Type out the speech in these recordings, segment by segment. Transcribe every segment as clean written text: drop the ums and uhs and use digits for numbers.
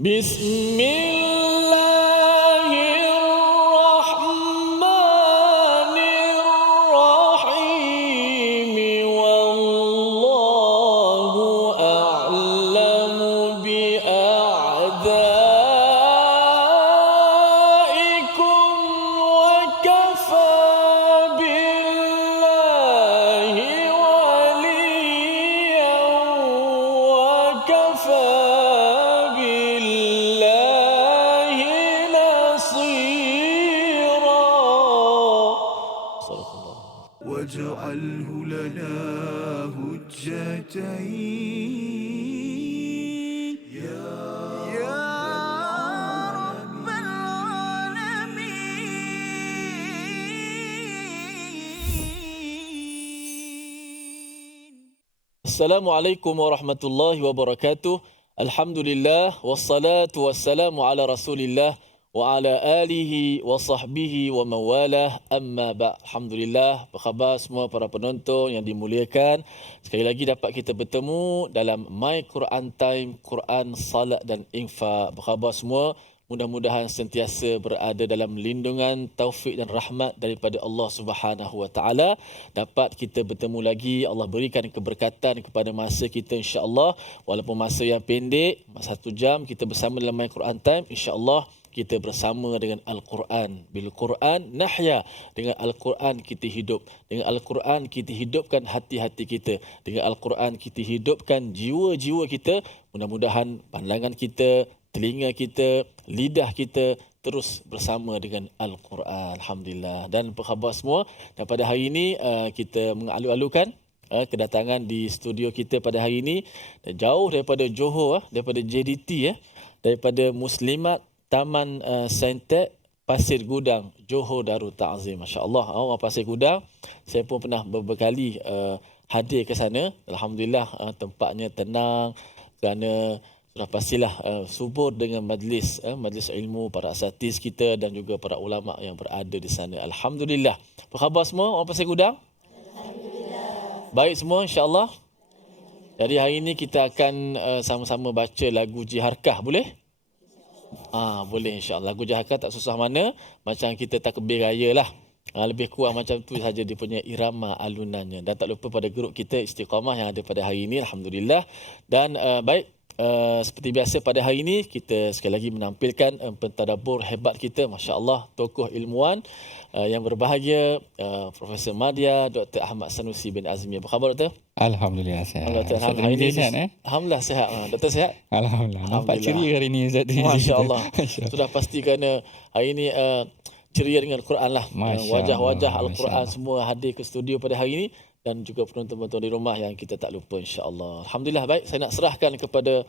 Bismillahirrahmanirrahim. Wallahu a'lamu bi'a'daikum wa kafa billahi waliyan wa kafa واجعله لنا هجتين يا رب العالمين. Assalamualaikum warahmatullahi wabarakatuh. Alhamdulillah wassalatu wassalamu ala Rasulillah wa ala alihi wa sahbihi wa mawalah, amma ba'. Alhamdulillah, apa khabar semua para penonton yang dimuliakan. Sekali lagi dapat kita bertemu dalam My Quran Time, Quran, Salat dan Infak. Apa khabar semua? Mudah-mudahan sentiasa berada dalam lindungan, taufik dan rahmat daripada Allah Subhanahu Wa Taala. Dapat kita bertemu lagi, Allah berikan keberkatan kepada masa kita insya-Allah. Walaupun masa yang pendek, 1 jam kita bersama dalam My Quran Time, insya-Allah kita bersama dengan Al-Quran. Bil Quran nahya. Dengan Al-Quran kita hidup. Dengan Al-Quran kita hidupkan hati-hati kita. Dengan Al-Quran kita hidupkan jiwa-jiwa kita. Mudah-mudahan pandangan kita, telinga kita, lidah kita terus bersama dengan Al-Quran. Alhamdulillah. Dan apa khabar semua? Dan pada hari ini kita mengalu-alukan kedatangan di studio kita pada hari ini. Dan jauh daripada Johor, daripada JDT, daripada Muslimat Taman Saintek Pasir Gudang, Johor Darul Ta'zim. Masya-Allah, orang Pasir Gudang. Saya pun pernah beberapa kali hadir ke sana. Alhamdulillah, tempatnya tenang kerana sudah pastilah subur dengan majlis ilmu para asatiz kita dan juga para ulama yang berada di sana. Alhamdulillah. Apa khabar semua orang Pasir Gudang? Alhamdulillah. Baik semua insya-Allah. Jadi hari ini kita akan sama-sama baca lagu Jiharkah, boleh? Boleh insya-Allah. Lagu Jiharkah tak susah mana, macam kita takbir raya lah. Lebih kurang macam tu saja dia punya irama alunannya. Dan tak lupa pada grup kita Istiqamah yang ada pada hari ini, alhamdulillah. Dan baik, seperti biasa pada hari ini kita sekali lagi menampilkan pentadabbur hebat kita, masya-Allah, tokoh ilmuwan yang berbahagia, Profesor Madya Dr. Ahmad Sanusi bin Azmi. Apa khabar Doktor? Alhamdulillah sihat. Alhamdulillah. Hari ini sihat, Alhamdulillah sihat. Doktor sihat? Alhamdulillah. Nampak ceria hari ini Ustaz. Masya-Allah. Sudah pasti kerana hari ini ceria dengan Al-Quran lah. Wajah-wajah Al-Quran semua hadir ke studio pada hari ini. Dan juga penonton-penonton di rumah yang kita tak lupa insya-Allah. Alhamdulillah. Baik, saya nak serahkan kepada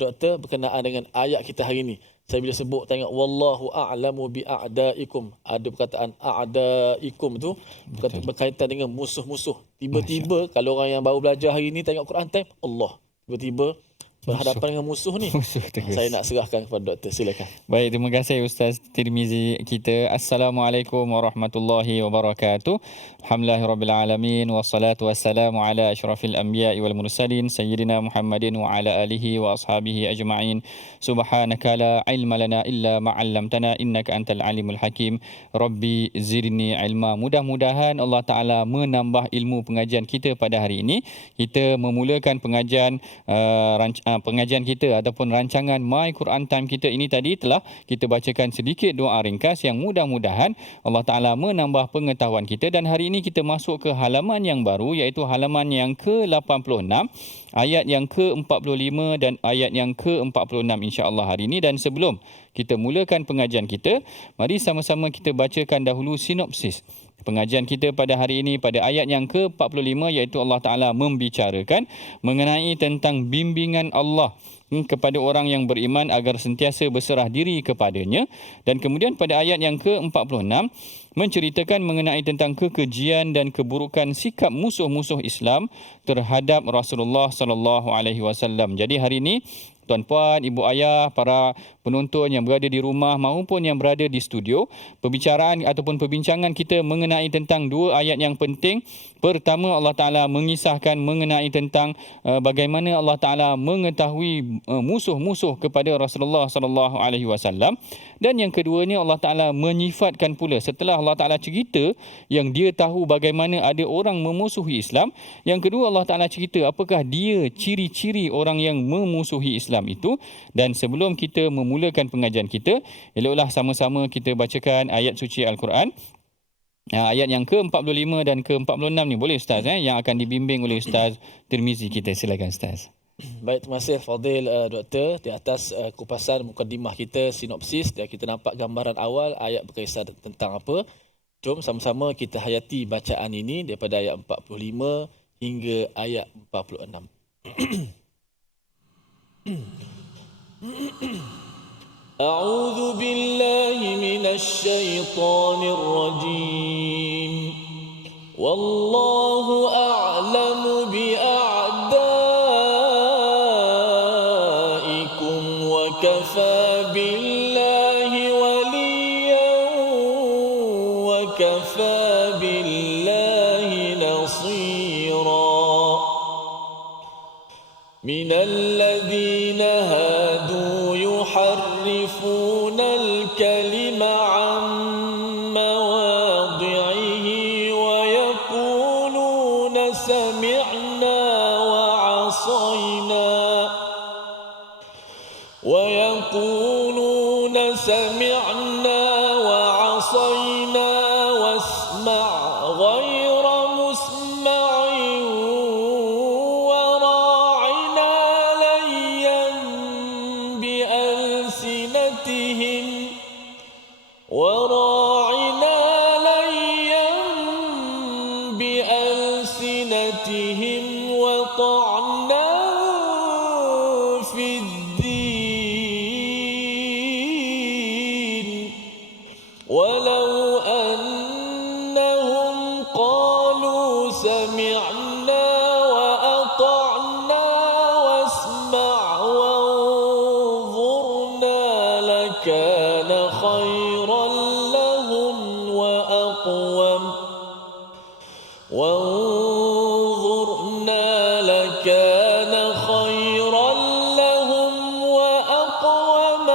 doktor berkenaan dengan ayat kita hari ini. Saya bila sebut tengok wallahu a'lamu bi'a'daikum, ada perkataan a'daikum tu berkaitan dengan musuh-musuh. Tiba-tiba kalau orang yang baru belajar hari ini tengok Quran Time, Allah, tiba-tiba berhadapan dengan musuh ni. Saya nak serahkan kepada doktor, silakan. Baik, terima kasih Ustaz Tirmizi kita. Assalamualaikum warahmatullahi wabarakatuh. Alhamdulillahirabbil alamin wassalatu wassalamu ala asyrafil anbiya'i wal mursalin sayyidina Muhammadin wa ala alihi wa ashabihi ajma'in. Subhanaka la ilma lana illa ma 'allamtana innaka antal alimul hakim. Rabbi zidni ilma. Mudah-mudahan Allah Taala menambah ilmu pengajian kita pada hari ini. Kita memulakan pengajian pengajian kita ataupun rancangan My Quran Time kita ini tadi telah kita bacakan sedikit doa ringkas yang mudah-mudahan Allah Ta'ala menambah pengetahuan kita. Dan hari ini kita masuk ke halaman yang baru, iaitu halaman yang ke-86, ayat yang ke-45 dan ayat yang ke-46 insya-Allah hari ini. Dan sebelum kita mulakan pengajian kita, mari sama-sama kita bacakan dahulu sinopsis pengajian kita pada hari ini pada ayat yang ke-45, iaitu Allah Ta'ala membicarakan mengenai tentang bimbingan Allah kepada orang yang beriman agar sentiasa berserah diri kepadanya. Dan kemudian pada ayat yang ke-46 menceritakan mengenai tentang kekejian dan keburukan sikap musuh-musuh Islam terhadap Rasulullah sallallahu alaihi wasallam. Jadi hari ini tuan-puan, ibu ayah, para penonton yang berada di rumah maupun yang berada di studio. Pembicaraan ataupun perbincangan kita mengenai tentang dua ayat yang penting. Pertama, Allah Ta'ala mengisahkan mengenai tentang bagaimana Allah Ta'ala mengetahui musuh-musuh kepada Rasulullah SAW. Dan yang keduanya, Allah Ta'ala menyifatkan pula setelah Allah Ta'ala cerita yang dia tahu bagaimana ada orang memusuhi Islam. Yang kedua, Allah Ta'ala cerita apakah dia ciri-ciri orang yang memusuhi Islam itu. Dan sebelum kita memulakan pengajian kita, eloklah sama-sama kita bacakan ayat suci Al-Quran. Ayat yang ke-45 dan ke-46 ni boleh Ustaz yang akan dibimbing oleh Ustaz Tirmizi kita. Silakan Ustaz. Baik, terima kasih Fadil Doktor di atas kupasan mukadimah kita, sinopsis, dan kita nampak gambaran awal ayat berkisar tentang apa. Jom sama-sama kita hayati bacaan ini daripada ayat 45 hingga ayat 46. A'udzu billahi minasy syaithanir rajim. Wallahu a'lamu bi'a'daikum wa kafa billahi waliyan wa kafa billahi nasira. Minal ladzina hadu يحرفون الكلم عن مواضعه ويقولون سمعنا وعصينا واسمع غير مسمع وراعنا ليا بألسنتهم وطعنا في الدين ولو أنهم قالوا سمعنا وأطعنا واسمع وانظرنا لكان خيرا لهم وأقوم وانظرنا لكان خيرا لهم وأقوم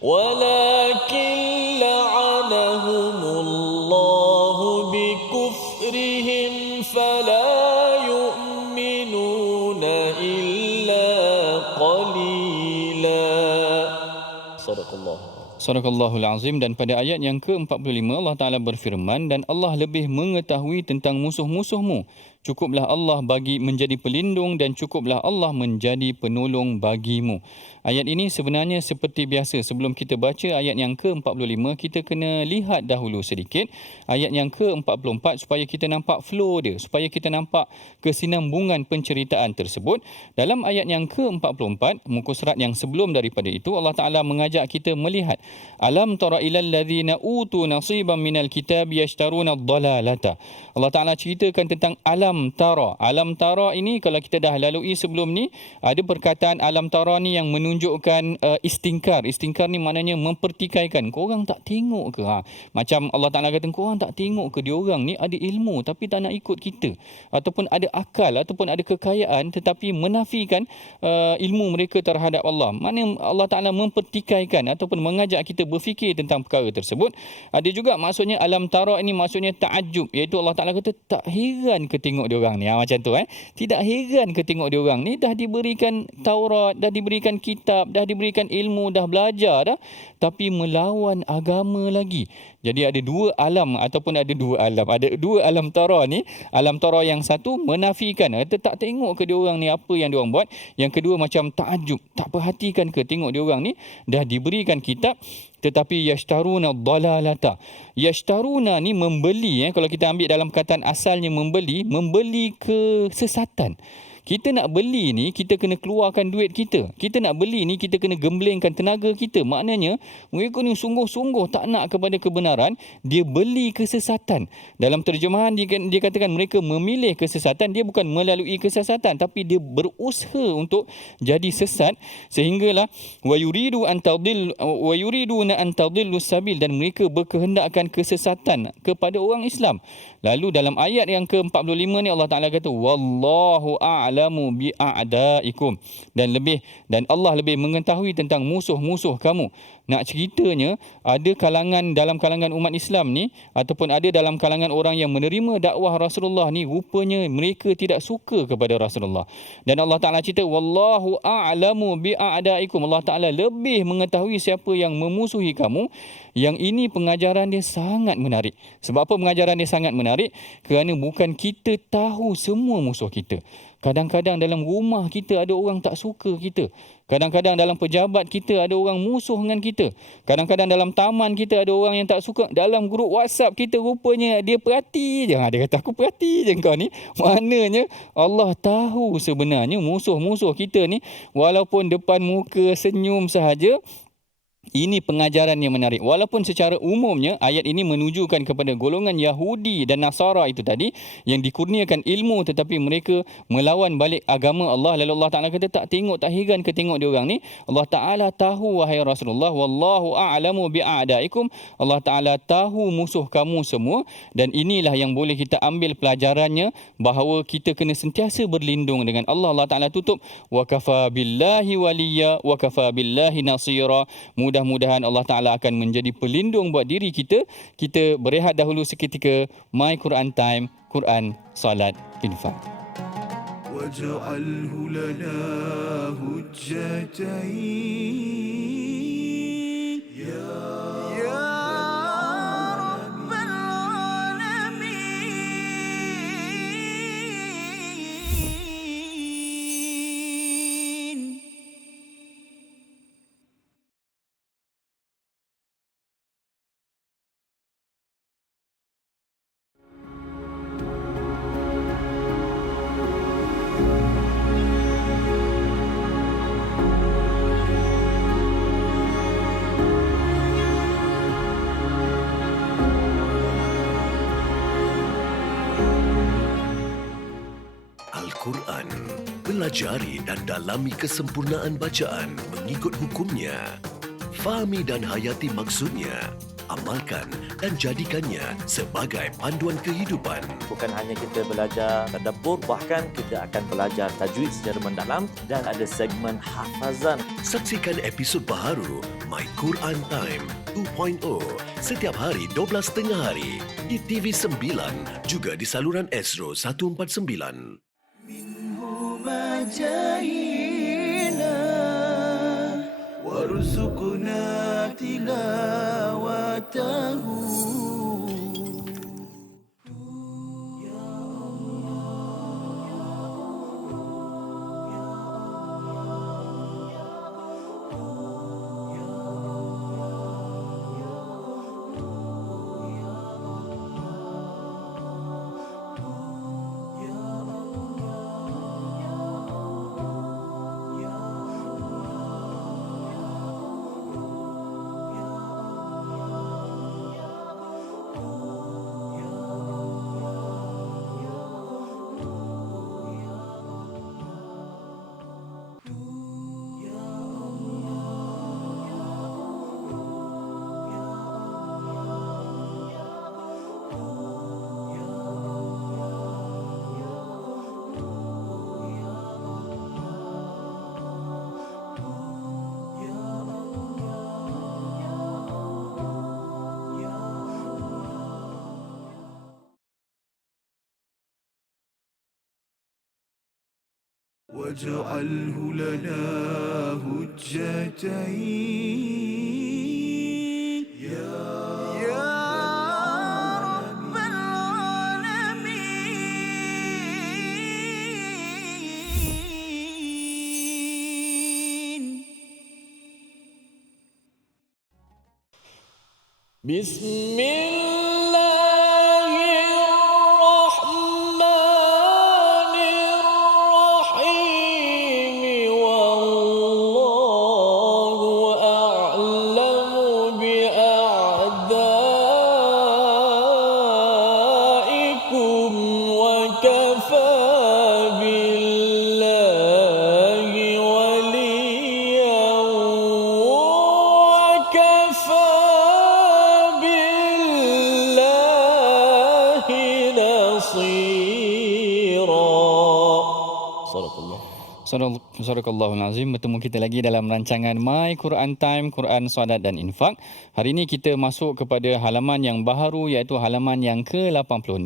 ولكن لعنهم الله بكفرهم فلا يؤمنون إلا قليلا. Sadaqallah. Sadaqallahul Azim. Dan pada ayat yang ke-45 Allah Ta'ala berfirman, dan Allah lebih mengetahui tentang musuh-musuhmu. Cukuplah Allah bagi menjadi pelindung dan cukuplah Allah menjadi penolong bagimu. Ayat ini sebenarnya seperti biasa. Sebelum kita baca ayat yang ke-45, kita kena lihat dahulu sedikit ayat yang ke-44 supaya kita nampak flow dia, supaya kita nampak kesinambungan penceritaan tersebut. Dalam ayat yang ke-44, muka surat yang sebelum daripada itu, Allah Ta'ala mengajak kita melihat, alam tara ilal ladzina utu nasiban minal kitab yashtaruna ad-dalalata. Allah Ta'ala ceritakan tentang alam tara. Alam tara ini kalau kita dah lalui sebelum ni, ada perkataan alam tara ni yang menunjukkan istingkar. Istingkar ni maknanya mempertikaikan. Korang tak tengok ke? Macam Allah Ta'ala kata, korang tak tengok ke diorang ni ada ilmu tapi tak nak ikut kita, ataupun ada akal, ataupun ada kekayaan tetapi menafikan ilmu mereka terhadap Allah. Maknanya Allah Ta'ala mempertikaikan ataupun mengajak kita berfikir tentang perkara tersebut. Ada juga maksudnya alam tara ini maksudnya ta'ajjub, iaitu Allah Ta'ala kata tak heran ke tengok diorang ni. Macam tu tidak heran ke tengok diorang ni, dah diberikan Taurat, dah diberikan kitab, dah diberikan ilmu, dah belajar dah, tapi melawan agama lagi. Jadi ada dua alam ataupun ada dua alam tara ni. Alam tara yang satu menafikan, kata tak tengok ke diorang ni apa yang diorang buat. Yang kedua macam ta'ajub, tak perhatikan ke tengok diorang ni dah diberikan kitab tetapi yashtaruna dhalalata. Yashtaruna ni membeli, kalau kita ambil dalam perkataan asalnya membeli kesesatan. Kita nak beli ni, kita kena keluarkan duit kita. Kita nak beli ni, kita kena gemblengkan tenaga kita. Maknanya, mereka ni sungguh-sungguh tak nak kepada kebenaran, dia beli kesesatan. Dalam terjemahan dia katakan mereka memilih kesesatan, dia bukan melalui kesesatan, tapi dia berusaha untuk jadi sesat, sehinggalah wa yuriduna an tadillu sabil, dan mereka berkehendakkan kesesatan kepada orang Islam. Lalu dalam ayat yang ke-45 ni Allah Taala kata wallahu a'lamu bi a'daikum, dan Allah lebih mengetahui tentang musuh-musuh kamu. Nak ceritanya, ada dalam kalangan umat Islam ni, ataupun ada dalam kalangan orang yang menerima dakwah Rasulullah ni, rupanya mereka tidak suka kepada Rasulullah. Dan Allah Ta'ala cerita, wallahu a'lamu bi'a'daikum. Allah Ta'ala lebih mengetahui siapa yang memusuhi kamu. Yang ini pengajaran dia sangat menarik. Sebab apa pengajaran dia sangat menarik? Kerana bukan kita tahu semua musuh kita. Kadang-kadang dalam rumah kita ada orang tak suka kita. Kadang-kadang dalam pejabat kita ada orang musuh dengan kita. Kadang-kadang dalam taman kita ada orang yang tak suka. Dalam grup WhatsApp kita rupanya dia perhati je. Dia kata aku perhati je kau ni. Maknanya Allah tahu sebenarnya musuh-musuh kita ni, walaupun depan muka senyum sahaja. Ini pengajaran yang menarik. Walaupun secara umumnya ayat ini menunjukkan kepada golongan Yahudi dan Nasara itu tadi yang dikurniakan ilmu tetapi mereka melawan balik agama Allah. Lalu Allah Ta'ala kata tak heran ke tengok dia orang ni. Allah Ta'ala tahu wahai Rasulullah, wallahu a'lamu bi'a'daikum. Allah Ta'ala tahu musuh kamu semua, dan inilah yang boleh kita ambil pelajarannya, bahawa kita kena sentiasa berlindung dengan Allah. Allah Ta'ala tutup wa kafa billahi waliya wa kafa billahi nasira. Mudah-mudahan Allah Ta'ala akan menjadi pelindung buat diri kita. Kita berehat dahulu seketika. My Quran Time, Quran, Salat, Infak. وَاجْعَلْهُ لَنَا هُجَّتَيْنِ يَا رَبَّ الْعَالَمِينَ. Al-Quran. Pelajari dan dalami kesempurnaan bacaan mengikut hukumnya. Fahami dan hayati maksudnya. Amalkan dan jadikannya sebagai panduan kehidupan. Bukan hanya kita belajar tadabbur, bahkan kita akan belajar tajwid secara mendalam dan ada segmen hafazan. Saksikan episod baharu My Quran Time 2.0 setiap hari 12.30 hari di TV9, juga di saluran Astro 149. مجاهينا وارزقنا تلاوته واجعله لنا هجتين يا رب العالمين. بسم الله الرحمن وكفى بالله وليا وكفى بالله نصيرا. صدق الله. Sadaqallahul Azim. Bertemu kita lagi dalam rancangan My Quran Time, Quran, Salat dan Infak. Hari ini kita masuk kepada halaman yang baharu, iaitu halaman yang ke-86,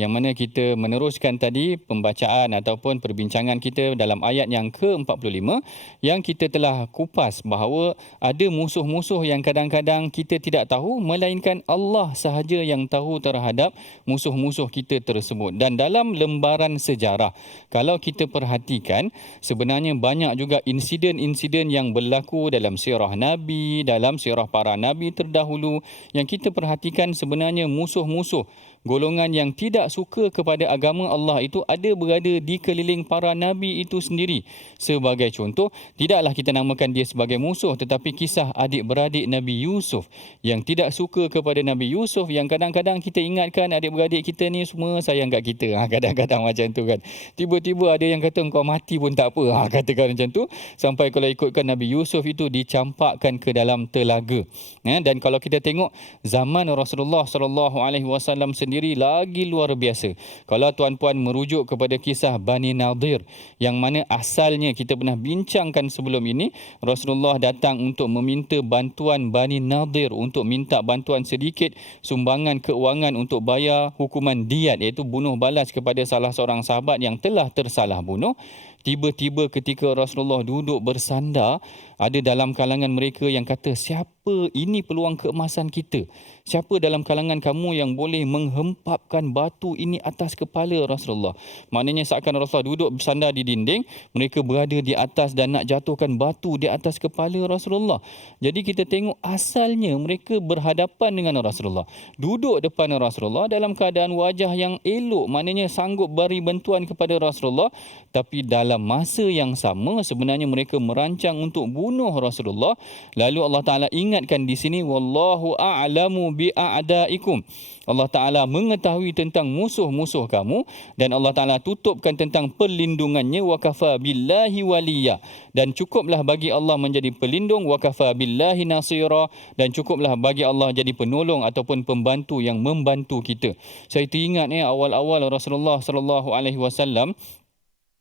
yang mana kita meneruskan tadi pembacaan ataupun perbincangan kita dalam ayat yang ke-45, yang kita telah kupas bahawa ada musuh-musuh yang kadang-kadang kita tidak tahu, melainkan Allah sahaja yang tahu terhadap musuh-musuh kita tersebut. Dan dalam lembaran sejarah, kalau kita perhatikan, sebenarnya banyak juga insiden-insiden yang berlaku dalam sirah Nabi, dalam sirah para Nabi terdahulu, yang kita perhatikan sebenarnya musuh-musuh, golongan yang tidak suka kepada agama Allah itu ada berada di keliling para Nabi itu sendiri. Sebagai contoh, tidaklah kita namakan dia sebagai musuh, tetapi kisah adik-beradik Nabi Yusuf yang tidak suka kepada Nabi Yusuf, yang kadang-kadang kita ingatkan adik-beradik kita ni semua sayang kat kita. Kadang-kadang macam tu kan. Tiba-tiba ada yang kata engkau mati pun tak apa. Katakan macam tu. Sampai kalau ikutkan Nabi Yusuf itu dicampakkan ke dalam telaga. Dan kalau kita tengok zaman Rasulullah SAW sendiri lagi luar biasa. Kalau tuan-puan merujuk kepada kisah Bani Nadir, yang mana asalnya kita pernah bincangkan sebelum ini, Rasulullah datang untuk meminta bantuan Bani Nadir, untuk minta bantuan sedikit sumbangan keuangan untuk bayar hukuman diat, iaitu bunuh balas kepada salah seorang sahabat yang telah tersalah bunuh. Tiba-tiba ketika Rasulullah duduk bersandar, ada dalam kalangan mereka yang kata, siapa ini peluang keemasan kita? Siapa dalam kalangan kamu yang boleh menghempapkan batu ini atas kepala Rasulullah? Maknanya seakan Rasulullah duduk bersandar di dinding, mereka berada di atas dan nak jatuhkan batu di atas kepala Rasulullah. Jadi kita tengok asalnya mereka berhadapan dengan Rasulullah, duduk depan Rasulullah dalam keadaan wajah yang elok, maknanya sanggup beri bantuan kepada Rasulullah. Tapi dalam masa yang sama sebenarnya mereka merancang untuk bunuh Rasulullah. Lalu Allah Ta'ala ingatkan di sini, wallahu a'lamu bi'a'daikum. Allah Ta'ala mengetahui tentang musuh-musuh kamu, dan Allah Ta'ala tutupkan tentang perlindungannya, wa kafa billahi waliya, dan cukuplah bagi Allah menjadi pelindung, wa kafa billahi nasira, dan cukuplah bagi Allah jadi penolong ataupun pembantu yang membantu kita. Saya teringat awal-awal Rasulullah SAW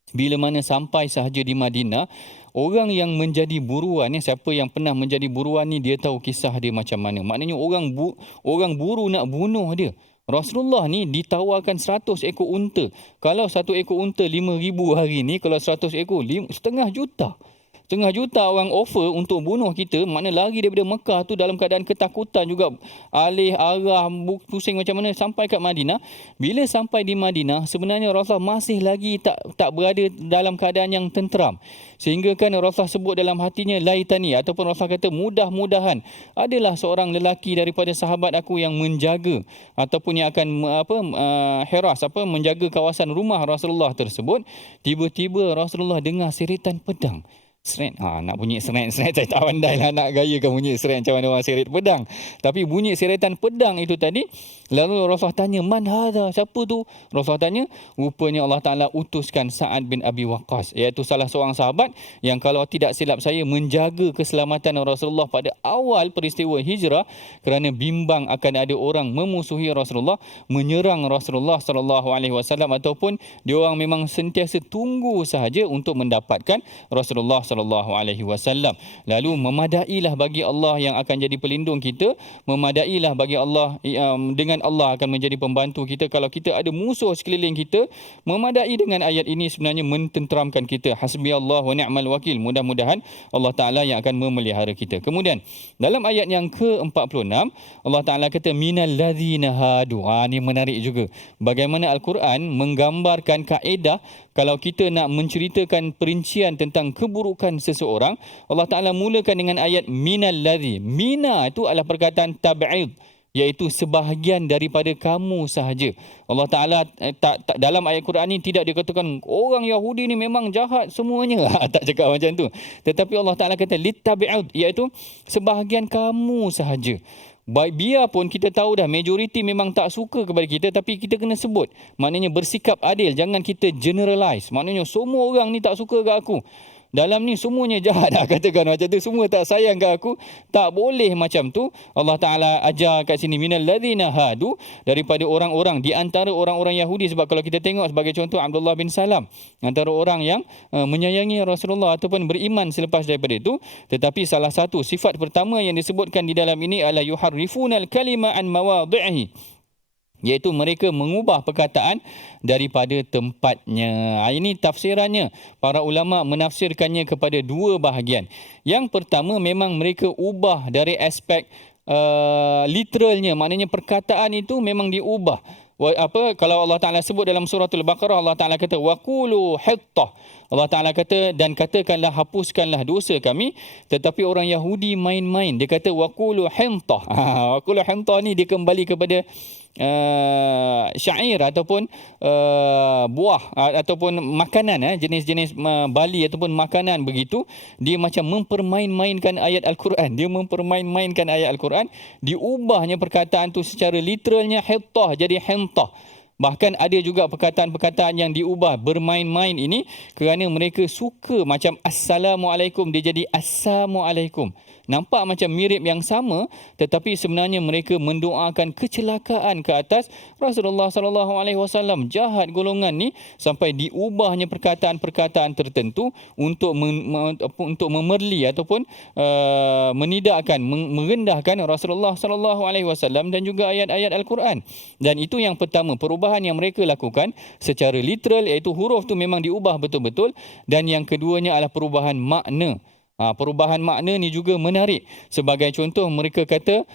bila mana sampai sahaja di Madinah, orang yang menjadi buruan, siapa yang pernah menjadi buruan ni, dia tahu kisah dia macam mana. Maknanya orang buru nak bunuh dia. Rasulullah ni ditawarkan 100 ekor unta. Kalau 1 ekor unta 5,000 hari ni, kalau 100 ekor, 5,5 juta. 1,5 juta orang offer untuk bunuh kita. Makna lari daripada Mekah tu dalam keadaan ketakutan juga, alih arah, pusing macam mana sampai kat Madinah. Bila sampai di Madinah, sebenarnya Rasulullah masih lagi tak berada dalam keadaan yang tenteram. Sehingga kan Rasulullah sebut dalam hatinya, laitani, ataupun Rasulullah kata mudah-mudahan adalah seorang lelaki daripada sahabat aku yang menjaga ataupun yang akan menjaga kawasan rumah Rasulullah tersebut. Tiba-tiba Rasulullah dengar seritan pedang. Seret. Nak bunyi seret saya tak pandai lah nak gayakan bunyi seret macam mana orang seret pedang. Tapi bunyi seretan pedang itu tadi, lalu Rasulullah tanya, man hadha? Siapa tu? Rasulullah tanya, rupanya Allah Ta'ala utuskan Sa'ad bin Abi Waqqas, iaitu salah seorang sahabat yang kalau tidak silap saya menjaga keselamatan Rasulullah pada awal peristiwa hijrah, kerana bimbang akan ada orang memusuhi Rasulullah, menyerang Rasulullah SAW, ataupun dia orang memang sentiasa tunggu sahaja untuk mendapatkan Rasulullah SAW. Lalu memadailah bagi Allah yang akan jadi pelindung kita, memadailah bagi Allah, dengan Allah akan menjadi pembantu kita. Kalau kita ada musuh sekeliling kita, memadai dengan ayat ini sebenarnya mententeramkan kita. Hasbiyallah wa ni'mal wakil. Mudah-mudahan Allah Ta'ala yang akan memelihara kita. Kemudian dalam ayat yang ke-46, Allah Ta'ala kata minal ladzina hadu. Ini menarik juga. Bagaimana Al-Quran menggambarkan kaedah kalau kita nak menceritakan perincian tentang keburukan seseorang. Allah Ta'ala mulakan dengan ayat minal ladzi. Mina itu adalah perkataan tab'id, iaitu sebahagian daripada kamu sahaja. Allah Ta'ala dalam ayat Quran ini tidak dikatakan orang Yahudi ni memang jahat semuanya. Tak cakap macam tu. Tetapi Allah Ta'ala kata littabi'ud, iaitu sebahagian kamu sahaja. Baik, biarpun kita tahu dah majoriti memang tak suka kepada kita, tapi kita kena sebut. Maknanya bersikap adil, jangan kita generalize. Maknanya semua orang ni tak suka kat aku. Dalam ni semuanya jahat, katakan macam tu, semua tak sayang kat aku. Tak boleh macam tu. Allah Ta'ala ajar kat sini, minal ladzina hadu, daripada orang-orang, di antara orang-orang Yahudi. Sebab kalau kita tengok sebagai contoh Abdullah bin Salam, antara orang yang menyayangi Rasulullah ataupun beriman selepas daripada itu. Tetapi salah satu sifat pertama yang disebutkan di dalam ini adalah yuharrifunal kalima an mawadhihi, iaitu mereka mengubah perkataan daripada tempatnya. Ini tafsirannya. Para ulama menafsirkannya kepada dua bahagian. Yang pertama, memang mereka ubah dari aspek literalnya, maknanya perkataan itu memang diubah. Kalau Allah Ta'ala sebut dalam surah Al-Baqarah, Allah Ta'ala kata waqulu hittah. Allah Ta'ala kata, dan katakanlah, hapuskanlah dosa kami. Tetapi orang Yahudi main-main. Dia kata waqulu hintah. Waqulu hintah ni dia kembali kepada syair ataupun buah ataupun makanan, jenis-jenis bali ataupun makanan begitu. Dia macam mempermain-mainkan ayat Al-Quran. Dia mempermain-mainkan ayat Al-Quran. Diubahnya perkataan tu secara literalnya hittah jadi hintah. Bahkan ada juga perkataan-perkataan yang diubah bermain-main ini kerana mereka suka, macam Assalamualaikum dia jadi Assalamualaikum. Nampak macam mirip yang sama, tetapi sebenarnya mereka mendoakan kecelakaan ke atas Rasulullah sallallahu alaihi wasallam. Jahat golongan ni sampai diubahnya perkataan-perkataan tertentu untuk memerli ataupun menidakkan, merendahkan Rasulullah sallallahu alaihi wasallam dan juga ayat-ayat Al-Quran. Dan itu yang pertama, perubahan yang mereka lakukan secara literal, iaitu huruf tu memang diubah betul-betul. Dan yang keduanya adalah perubahan makna. Perubahan makna ni juga menarik. Sebagai contoh, mereka kata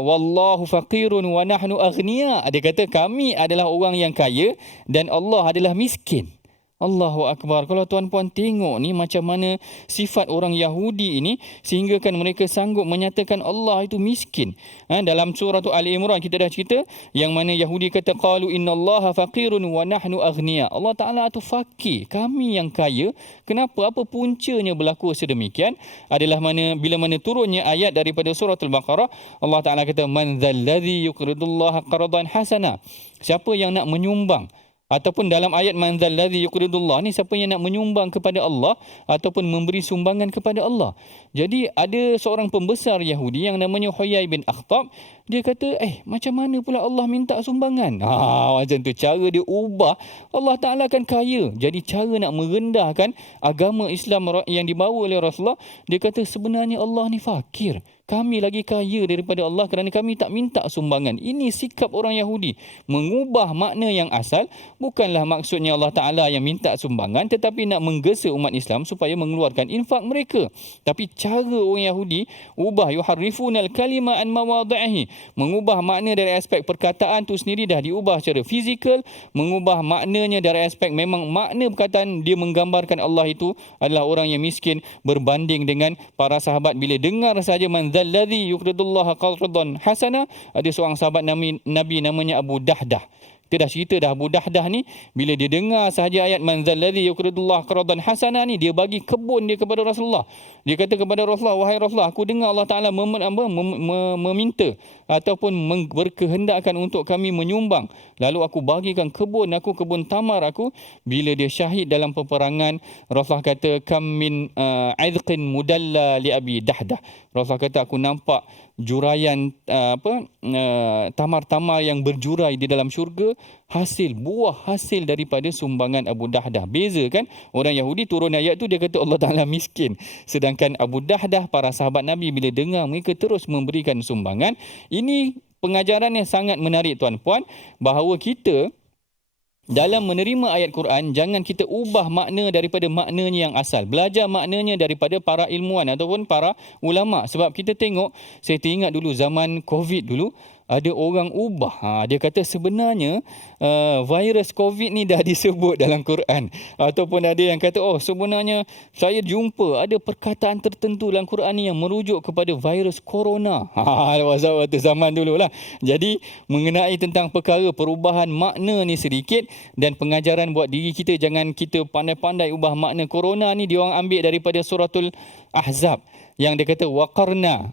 wallahu faqirun wa nahnu aghnia. Dia kata kami adalah orang yang kaya dan Allah adalah miskin. Allahu Akbar. Kalau tuan-puan tengok ni macam mana sifat orang Yahudi ini sehinggakan mereka sanggup menyatakan Allah itu miskin. Dalam surah Ali Imran kita dah cerita yang mana Yahudi kata qalu innallaha faqirun wa nahnu aghnia. Allah Taala itu fakir, kami yang kaya. Kenapa? Apa puncanya berlaku sedemikian? Adalah bila mana turunnya ayat daripada surah Al-Baqarah, Allah Taala kata man dzalladzi yuqridullaha qardan hasana. Siapa yang nak menyumbang, ataupun dalam ayat man dzalladzi yuqridullah ni, siapa yang nak menyumbang kepada Allah ataupun memberi sumbangan kepada Allah. Jadi ada seorang pembesar Yahudi yang namanya Huyai bin Akhtab. Dia kata, macam mana pula Allah minta sumbangan? Macam tu cara dia ubah. Allah Ta'ala kan kaya. Jadi cara nak merendahkan agama Islam yang dibawa oleh Rasulullah, dia kata sebenarnya Allah ni fakir. Kami lagi kaya daripada Allah kerana kami tak minta sumbangan. Ini sikap orang Yahudi. Mengubah makna yang asal. Bukanlah maksudnya Allah Ta'ala yang minta sumbangan, tetapi nak menggesa umat Islam supaya mengeluarkan infak mereka. Tapi cara orang Yahudi ubah, yuharrifunal kalima an mawadhihi, mengubah makna dari aspek perkataan tu sendiri dah diubah secara fizikal. Mengubah maknanya dari aspek memang makna perkataan dia menggambarkan Allah itu adalah orang yang miskin, berbanding dengan para sahabat bila dengar saja man dzalladzi yuqridullaha qardan hasana. Ada seorang sahabat Nabi namanya Abu Dahdah. Kita dah cerita dah, Abu Dahdah ni bila dia dengar sahaja ayat man dzalladzi yuqridullaha qardan hasana ni, dia bagi kebun dia kepada Rasulullah. Dia kata kepada Rasulullah, wahai Rasulullah, aku dengar Allah Ta'ala meminta ataupun berkehendakkan untuk kami menyumbang. Lalu aku bagikan kebun aku, kebun tamar aku. Bila dia syahid dalam peperangan, Rasulullah kata kam min aidqin mudalla li Abi Dahdah. Rasulullah kata aku nampak juraian tamar-tamar yang berjurai di dalam syurga, buah hasil daripada sumbangan Abu Dahdah. Beza kan? Orang Yahudi turun ayat tu dia kata Allah Ta'ala miskin. Sedangkan Abu Dahdah, para sahabat Nabi, bila dengar mereka terus memberikan sumbangan. Ini pengajaran yang sangat menarik tuan-puan, bahawa kita dalam menerima ayat Quran, jangan kita ubah makna daripada maknanya yang asal. Belajar maknanya daripada para ilmuwan ataupun para ulama. Sebab kita tengok, saya teringat dulu zaman COVID dulu, ada orang ubah. Dia kata sebenarnya virus COVID ni dah disebut dalam Quran. Ataupun ada yang kata, sebenarnya saya jumpa ada perkataan tertentu dalam Quran ni yang merujuk kepada virus corona. Waktu zaman dulu lah. Jadi mengenai tentang perkara perubahan makna ni sedikit, dan pengajaran buat diri kita, jangan kita pandai-pandai ubah makna corona ni. Dia orang ambil daripada suratul Ahzab yang dia kata waqarna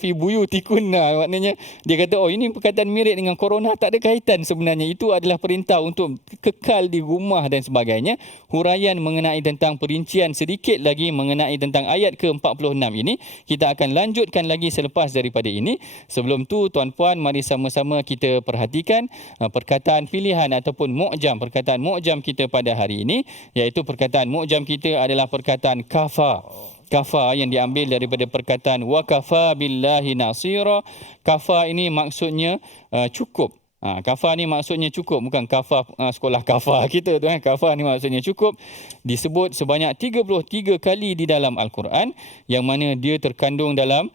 fi buyutikunna, maknanya dia kata ini perkataan mirip dengan corona, tak ada kaitan sebenarnya. Itu adalah perintah untuk kekal di rumah dan sebagainya. Huraian mengenai tentang perincian sedikit lagi mengenai tentang ayat ke-46 ini kita akan lanjutkan lagi selepas daripada ini. Sebelum tu tuan-puan, mari sama-sama kita perhatikan perkataan pilihan ataupun mu'jam, perkataan mu'jam kita pada hari ini, iaitu perkataan mu'jam kita adalah perkataan kafa. Kafa yang diambil daripada perkataan wa kafa billahi nasira. Kafa ini maksudnya cukup. Kafa ni maksudnya cukup, bukan kafa sekolah kafa kita tu. Kafa ni maksudnya cukup. Disebut sebanyak 33 kali di dalam Al-Quran, yang mana dia terkandung dalam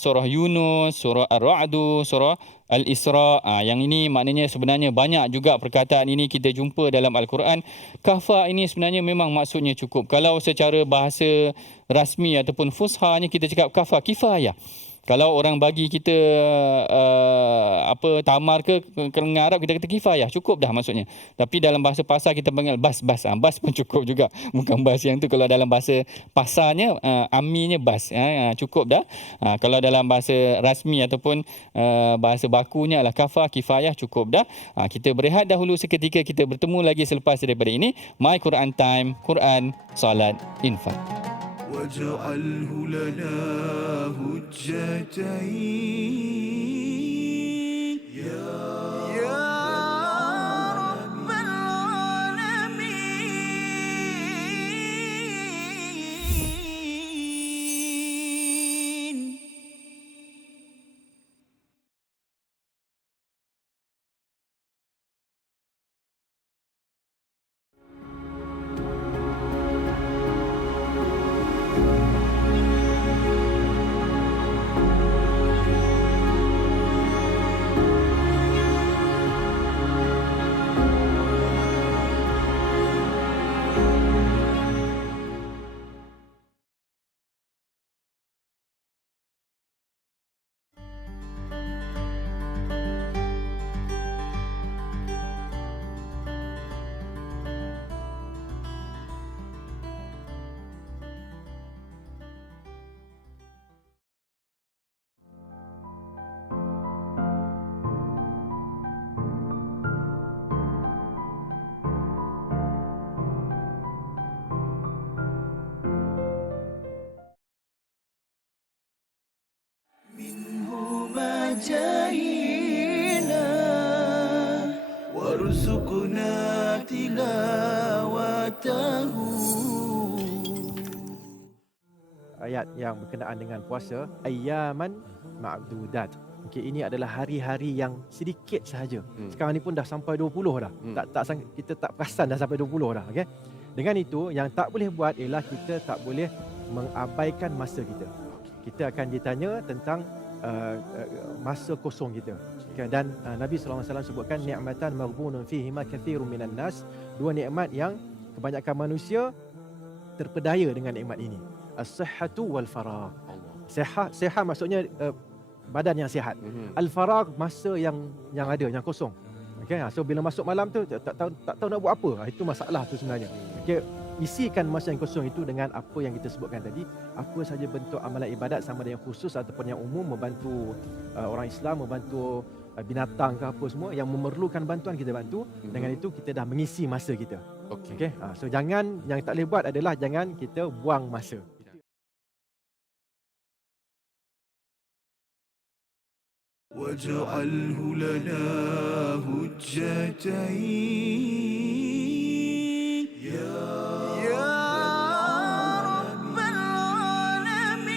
surah Yunus, surah Ar-Ra'du, surah Al-Isra. Yang ini maknanya sebenarnya banyak juga perkataan ini kita jumpa dalam Al-Quran. Kafa ini sebenarnya memang maksudnya cukup. Kalau secara bahasa rasmi ataupun fushanya kita cakap kafa, kifayah. Kalau orang bagi kita tamar ke kelengar Arab, kita kata kifayah, cukup dah maksudnya. Tapi dalam bahasa pasar kita panggil bas. Bas pun cukup juga. Bukan bas yang tu. Kalau dalam bahasa pasarnya aminya bas, cukup dah. Kalau dalam bahasa rasmi ataupun bahasa bakunya adalah kafa, kifayah, cukup dah. Kita berehat dahulu seketika, kita bertemu lagi selepas daripada ini. My Quran Time, Quran, Salat, Infak. واجعله لنا هجتين يا رب العالمين. جاهنا وارزقنا تلاوته. Ayat yang berkenaan dengan puasa, ayyaman ma'dudat. Okey, ini adalah hari-hari yang sedikit sahaja. Sekarang ni pun dah sampai 20 dah. Kita tak perasan dah sampai 20 dah, okey. Dengan itu, yang tak boleh buat ialah kita tak boleh mengabaikan masa kita. Kita akan ditanya tentang masa kosong kita. Okay, dan Nabi SAW sebutkan ni'matan maghbunun fihima kathirun minan nas, dua nikmat yang kebanyakan manusia terpedaya dengan nikmat ini. As-sihhatu wal faragh. Sihat maksudnya badan yang sihat. Al-faragh masa yang ada, yang kosong. Okay, so bila masuk malam tu tak tahu nak buat apa. Itu masalah tu sebenarnya. Okay, isikan masa yang kosong itu dengan apa yang kita sebutkan tadi. Apa saja bentuk amalan ibadat, sama ada yang khusus ataupun yang umum, membantu orang Islam, membantu binatang ke apa semua yang memerlukan bantuan, kita bantu. Dengan itu kita dah mengisi masa kita. Okay. So jangan, yang tak boleh buat adalah jangan kita buang masa. واجعله لنا هجتين يا رب العالمين.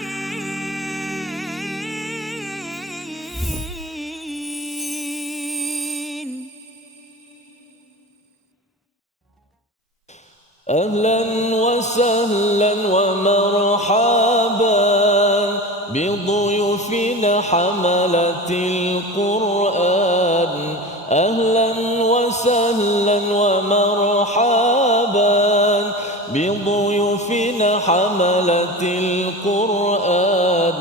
أهلا وسهلا ومرحبا بضيوفنا حملة القرآن. أهلا وسهلا ومرحبا بضيوفنا حملة القرآن.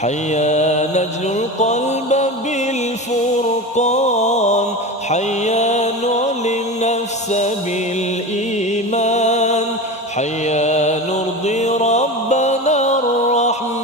حيا نجل القلب بالفرقان. حيا نعلي النفس بالإيمان. حيا نرضي ربنا الرحمن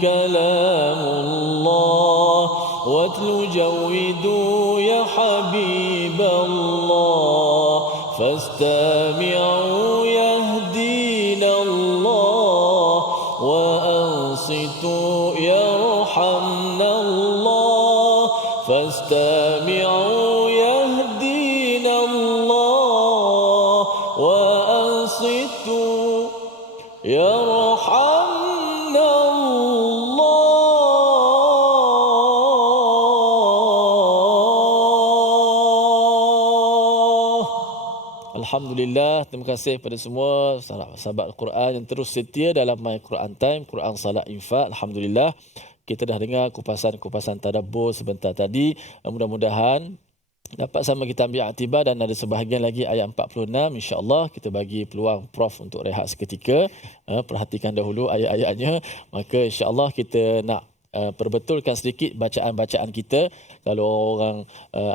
كلام الله واتل جودوا يا حبيب الله فاستمعوا يهدينا الله وأنصتوا يرحمنا الله فاستمعوا يهدينا الله وأنصتوا يرحمنا الله. Alhamdulillah, terima kasih kepada semua sahabat Al-Quran yang terus setia dalam My Quran Time, Quran Salat Infak. Alhamdulillah, kita dah dengar kupasan-kupasan tadabbur sebentar tadi. Mudah-mudahan dapat sama kita ambil aktibar dan ada sebahagian lagi ayat 46. InsyaAllah kita bagi peluang Prof untuk rehat seketika. Perhatikan dahulu ayat-ayatnya. Maka insyaAllah kita nak perbetulkan sedikit bacaan-bacaan kita. Kalau orang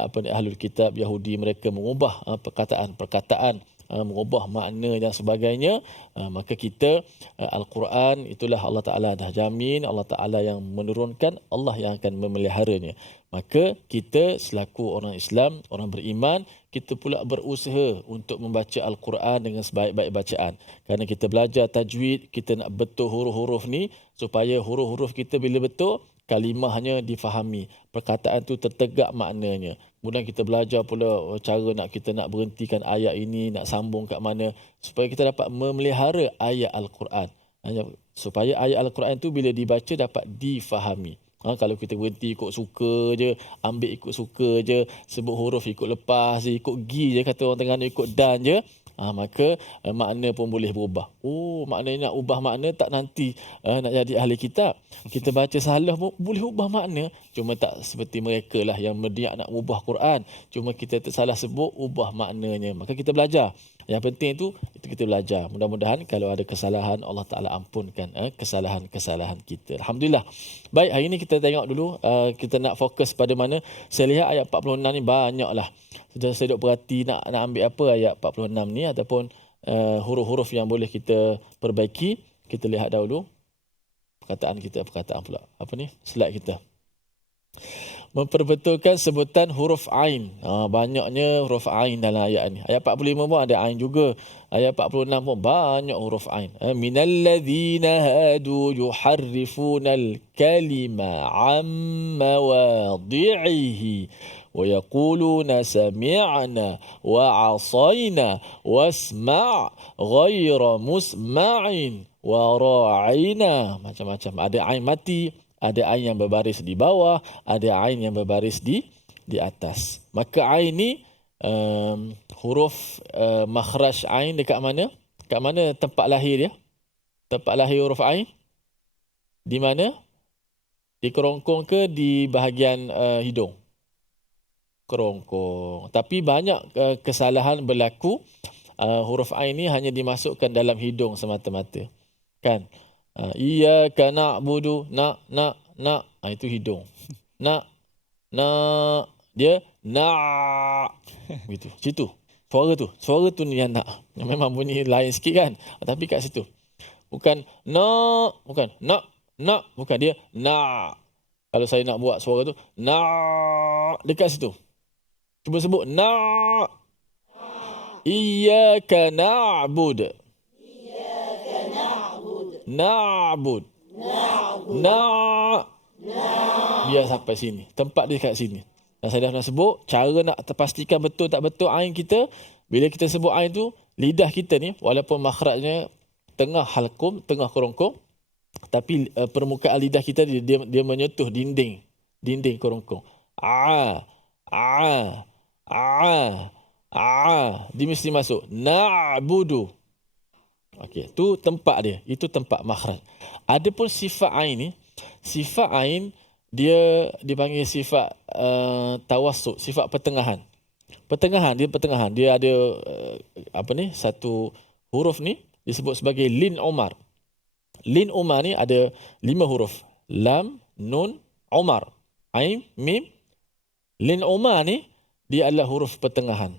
ahlul kitab Yahudi mereka mengubah perkataan-perkataan, mengubah makna dan sebagainya, maka kita Al-Quran itulah Allah Ta'ala dah jamin, Allah Ta'ala yang menurunkan, Allah yang akan memeliharanya. Maka kita selaku orang Islam, orang beriman, kita pula berusaha untuk membaca Al-Quran dengan sebaik-baik bacaan. Kerana kita belajar tajwid, kita nak betul huruf-huruf ni supaya huruf-huruf kita bila betul, kalimahnya difahami, perkataan tu tertegak maknanya. Kemudian kita belajar pula cara kita nak berhentikan ayat ini, nak sambung kat mana, supaya kita dapat memelihara ayat Al-Quran. Supaya ayat Al-Quran tu bila dibaca dapat difahami. Kalau kita berhenti ikut suka je, ambil ikut suka je, sebut huruf ikut lepas je, ikut gi je, kata orang Terengganu ikut dan je, maka makna pun boleh berubah. Maknanya nak ubah makna tak nanti nak jadi ahli kitab. Kita baca salah pun boleh ubah makna. Cuma tak seperti mereka lah yang berniat nak ubah Quran. Cuma kita tersalah sebut, ubah maknanya. Maka kita belajar. Yang penting itu kita belajar. Mudah-mudahan kalau ada kesalahan, Allah Ta'ala ampunkan kesalahan-kesalahan kita. Alhamdulillah. Baik, hari ini kita tengok dulu. Kita nak fokus pada mana. Saya lihat ayat 46 ni banyak lah. Saya duk perhati nak ambil apa ayat 46 ni ataupun huruf-huruf yang boleh kita perbaiki. Kita lihat dahulu perkataan pula. Apa ni? Slide kita. Memperbetulkan sebutan huruf Ain. Banyaknya huruf Ain dalam ayat ni. Ayat 45 pun ada Ain juga. Ayat 46 pun banyak huruf Ain. Minalladzina hadu yuharrifunal kalima amma wadhi'ihi wa yaquluna sami'na wa 'asayna wasma' ghayra musma'in wa ra'ina. Macam-macam. Ada Ain mati, ada ain yang berbaris di bawah, ada ain yang berbaris di atas. Maka ain ni huruf makhraj ain dekat mana? Dekat mana tempat lahir dia? Tempat lahir huruf ain? Di mana? Di kerongkong ke di bahagian hidung? Kerongkong. Tapi banyak kesalahan berlaku. Huruf ain ni hanya dimasukkan dalam hidung semata-mata. Kan? Iyyaka na'budu, itu hidung. Dia gitu. Situ. Suara tu ni yang nak. Memang bunyi lain sikit kan? Tapi kat situ. Bukan bukan dia Kalau saya nak buat suara tu dekat situ. Cuba sebut Iyyaka na'budu. Na'bud. Biar sampai sini. Tempat dia kat sini. Dan saya dah pernah sebut, cara nak terpastikan betul tak betul ain kita, bila kita sebut ain tu, lidah kita ni, walaupun makhrajnya tengah halkum, tengah kerongkong, tapi permukaan lidah kita dia menyentuh dinding kerongkong. Dia mesti masuk. Na'budu. Okey, tu tempat dia. Itu tempat makhraj. Adapun sifat ain ni, sifat ain dia dipanggil sifat tawassut, sifat pertengahan. Pertengahan. Dia ada satu huruf ni disebut sebagai lin umar. Lin umar ni ada 5 huruf. Lam, nun, umar. Ain, mim. Lin umar ni dia adalah huruf pertengahan.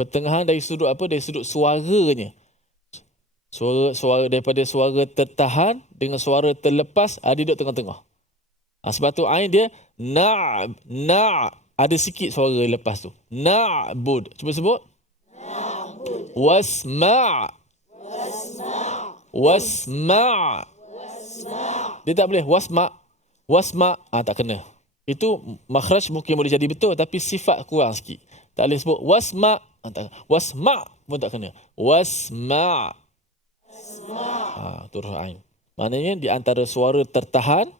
Pertengahan dari sudut apa? Dari sudut suaranya. Suara daripada suara tertahan dengan suara terlepas dia duduk tengah-tengah. Sebab tu ain dia ada sikit suara lepas tu. Na'bud. Cuba sebut. Na'bud. Wasma'. Dia tak boleh wasma' tak kena. Itu makhraj mungkin boleh jadi betul tapi sifat kurang sikit. Tak boleh sebut wasma' wasma' pun tak kena. Wasma'. Huruf ain. Maknanya di antara suara tertahan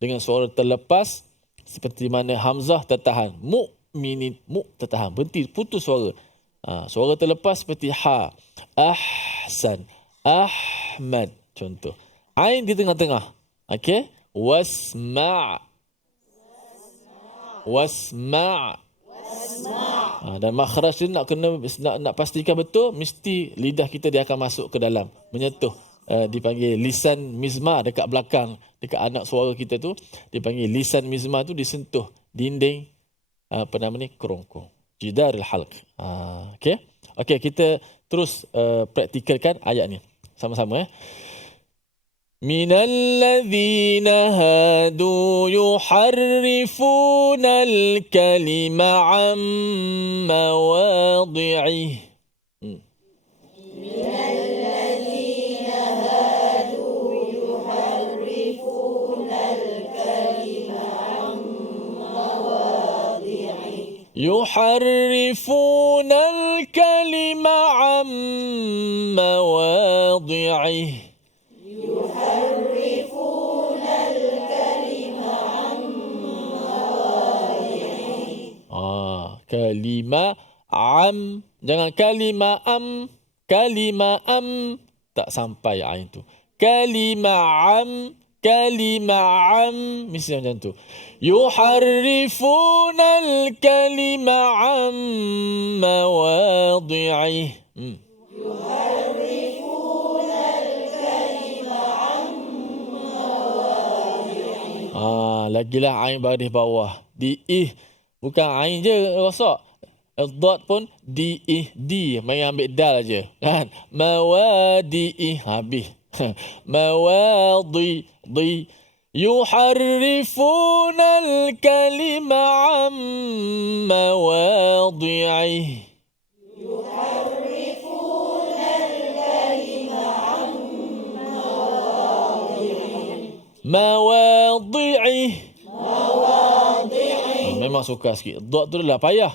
dengan suara terlepas, seperti mana hamzah tertahan, mu'minin, tertahan, berhenti, putus suara. Suara terlepas seperti ha, ahsan, ahmad, contoh. Ain di tengah-tengah. Okey? Wasma'. Dan makhraj dia nak pastikan betul, mesti lidah kita dia akan masuk ke dalam, menyentuh, dipanggil lisan mizmar dekat belakang, dekat anak suara kita tu, dipanggil lisan mizmar tu disentuh dinding kerongkong, jidarul halq. Okey, kita terus praktikalkan ayat ni sama-sama. من الذين هادوا يحرفون الكلم عن مواضعه يحرفون الكلم عن مواضعه Kalima am, jangan kalima am, tak sampai ain tu. Kalima am, mesti macam tu. Yuharrifuna al-kalima am mawadhi'ih. Yuharrifuna al-kalima am mawadhi'ih. Lagilah ain baris bawah. Bukan ain je rosak. Dot pun di main ambil dal je kan. Mawadi habis. Mawadi yuharrifuna al-kalima am mawadhi'ih. Yuharrifuna al-kalima am mawadhi'ih. Memang suka sikit. Dot tu dah payah.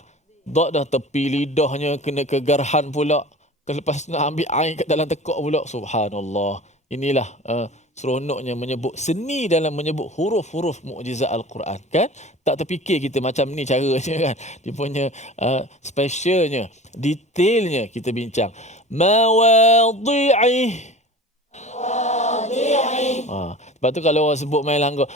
Dot dah tepi lidahnya, kena kegarhan pula. Lepas nak ambil ain kat dalam tekak pula. Subhanallah. Inilah seronoknya menyebut seni dalam menyebut huruf-huruf mukjizat Al-Quran. Kan? Tak terfikir kita macam ni caranya kan. Dia punya specialnya, detailnya kita bincang. Mawadhi'ih. Sebab tu kalau orang sebut main langgar,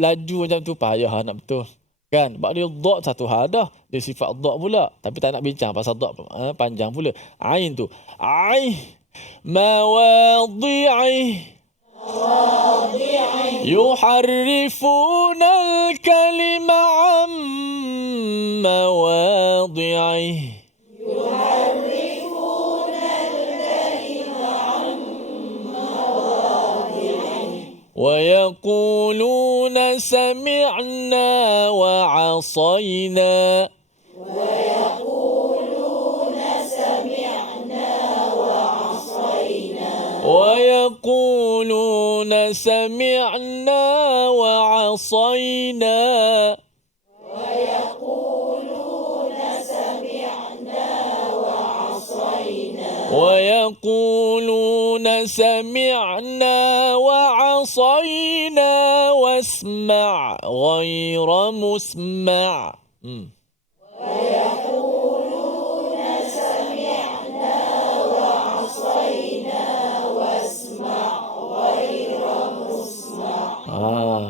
laju macam tu, payah nak betul. Kan? Sebab dia dot satu hadah, dia sifat dot pula. Tapi tak nak bincang pasal dot panjang pula. Ain tu. Ain. Mawadhi'ih. Yuharrifuna al-kalima am mawadhi'ih. ويقولون سمعنا وعصينا. ويقولون سمعنا وعصينا. ويقولون سمعنا وعصينا. ويقولون سمعنا وعصينا واسمع غير مسمع. ويقولون سمعنا وعصينا واسمع غير مسمع.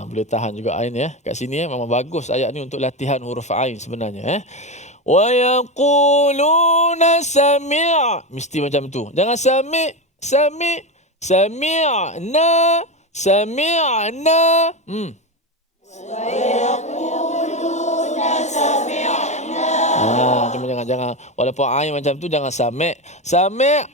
Boleh tahan juga ain ya. Kat sini memang bagus ayat ni untuk latihan huruf ain sebenarnya وَيَقُولُونَ سَمِعْ. Mesti macam tu. Jangan sami'na. وَيَقُولُونَ سَمِعْنَا Cuma jangan walaupun ain macam tu jangan sami'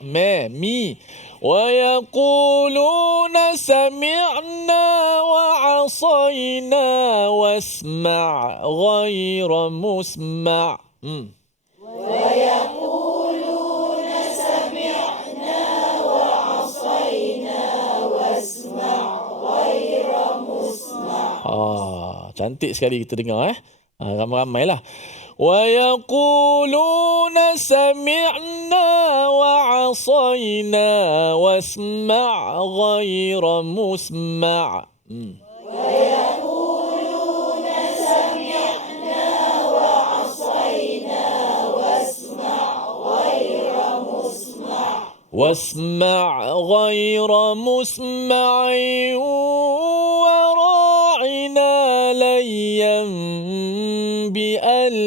me mi. Wa yaquluna sami'na wa 'asayna wasma' ghaira musma'. Cantik sekali kita dengar ramai-ramailah. Wa yaquluna sami'na wa 'asayna wasma' ghaira musma'. واسمع غير مسمع وراعنا ليا بألسنتهم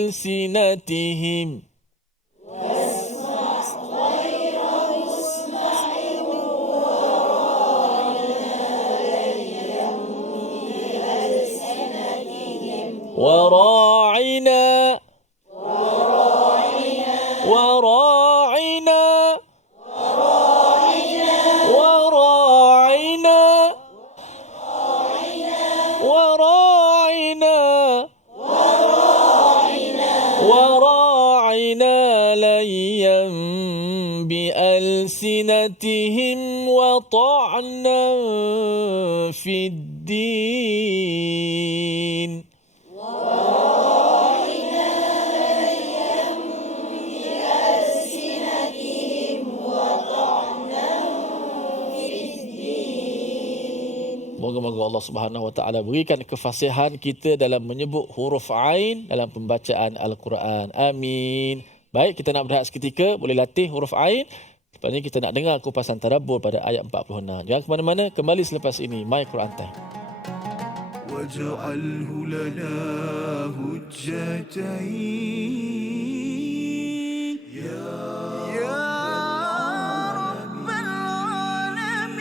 وراعنا ليا بألسنتهم وطعنا في الدين Moga-moga Allah Subhanahu Wa Taala berikan kefasihan kita dalam menyebut huruf ain dalam pembacaan Al-Quran. Amin. Baik, kita nak berehat seketika, boleh latih huruf ain. Lepas ni kita nak dengar kupasan tadabbur pada ayat 46. Jangan ke mana-mana, kembali selepas ini My Quran Time. واجعله لنا هجتين يا رب العالمين.